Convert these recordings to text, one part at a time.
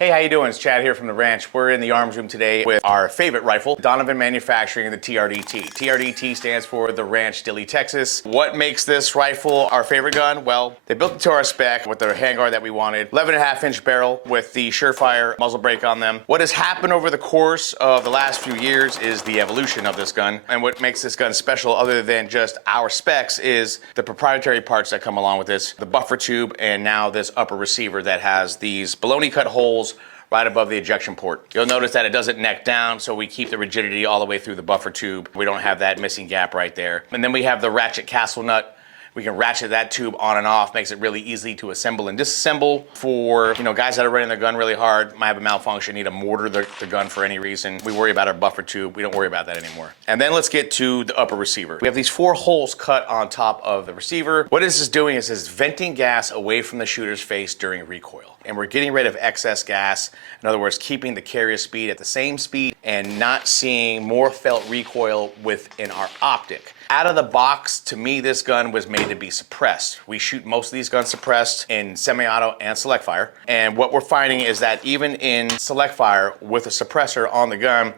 Hey, how you doing? It's Chad here from the ranch. We're in the arms room today with our favorite rifle, Donovan Manufacturing the TRDT. TRDT stands for the Ranch Dilley, Texas. What makes this rifle our favorite gun? Well, they built it to our spec with the handguard that we wanted. 11.5-inch barrel with the Surefire muzzle brake on them. What has happened over the course of the last few years is the evolution of this gun. And what makes this gun special other than just our specs is the proprietary parts that come along with this, the buffer tube, and now this upper receiver that has these baloney cut holes right above the ejection port. You'll notice that it doesn't neck down, so we keep the rigidity all the way through the buffer tube. We don't have that missing gap right there. And then we have the ratchet castle nut. We can ratchet that tube on and off, makes it really easy to assemble and disassemble for, guys that are running their gun really hard, might have a malfunction, need to mortar the gun for any reason. We worry about our buffer tube. We don't worry about that anymore. And then let's get to the upper receiver. We have these 4 holes cut on top of the receiver. What this is doing is it's venting gas away from the shooter's face during recoil. And we're getting rid of excess gas. In other words, keeping the carrier speed at the same speed and not seeing more felt recoil within our optic. Out of the box, to me, this gun was made to be suppressed. We shoot most of these guns suppressed in semi-auto and select fire. And what we're finding is that even in select fire with a suppressor on the gun,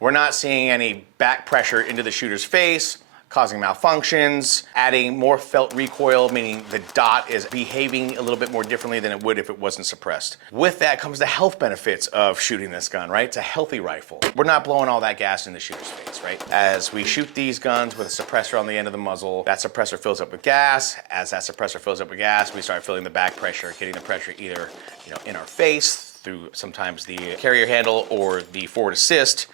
we're not seeing any back pressure into the shooter's face, causing malfunctions, adding more felt recoil, meaning the dot is behaving a little bit more differently than it would if it wasn't suppressed. With that comes the health benefits of shooting this gun, right? It's a healthy rifle. We're not blowing all that gas in the shooter's face, right? As we shoot these guns with a suppressor on the end of the muzzle, that suppressor fills up with gas. As that suppressor fills up with gas, we start feeling the back pressure, getting the pressure either in our face through sometimes the carrier handle or the forward assist,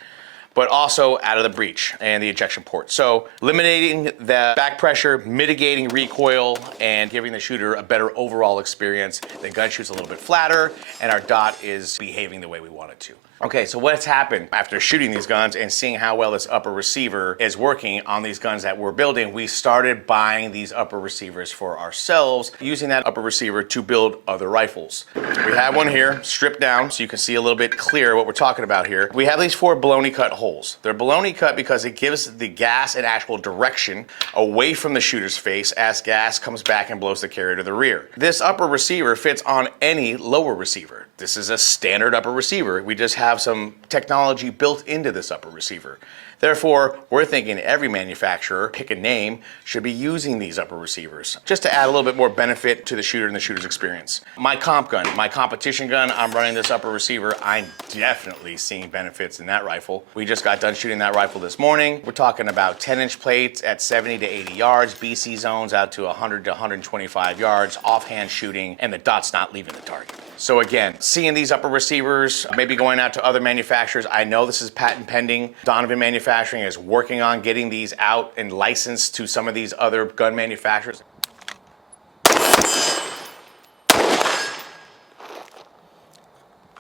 but also out of the breech and the ejection port. So eliminating the back pressure, mitigating recoil, and giving the shooter a better overall experience. The gun shoots a little bit flatter, and our dot is behaving the way we want it to. Okay, so what's happened after shooting these guns and seeing how well this upper receiver is working on these guns that we're building, we started buying these upper receivers for ourselves, using that upper receiver to build other rifles. We have one here, stripped down, so you can see a little bit clearer what we're talking about here. We have these 4 baloney cut holes. They're baloney cut because it gives the gas an actual direction away from the shooter's face as gas comes back and blows the carrier to the rear. This upper receiver fits on any lower receiver. This is a standard upper receiver. We just have some technology built into this upper receiver. Therefore, we're thinking every manufacturer, pick a name, should be using these upper receivers just to add a little bit more benefit to the shooter and the shooter's experience. My comp gun, my competition gun, I'm running this upper receiver. I'm definitely seeing benefits in that rifle. We just got done shooting that rifle this morning. We're talking about 10-inch plates at 70 to 80 yards, BC zones out to 100 to 125 yards, offhand shooting, and the dot's not leaving the target. So again, seeing these upper receivers, maybe going out to other manufacturers. I know this is patent pending. Donovan Manufacturing is working on getting these out and licensed to some of these other gun manufacturers.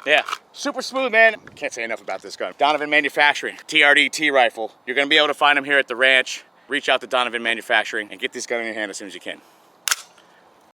Yeah, super smooth, man. Can't say enough about this gun. Donovan Manufacturing, TRDT rifle. You're gonna be able to find them here at the ranch. Reach out to Donovan Manufacturing and get this gun in your hand as soon as you can.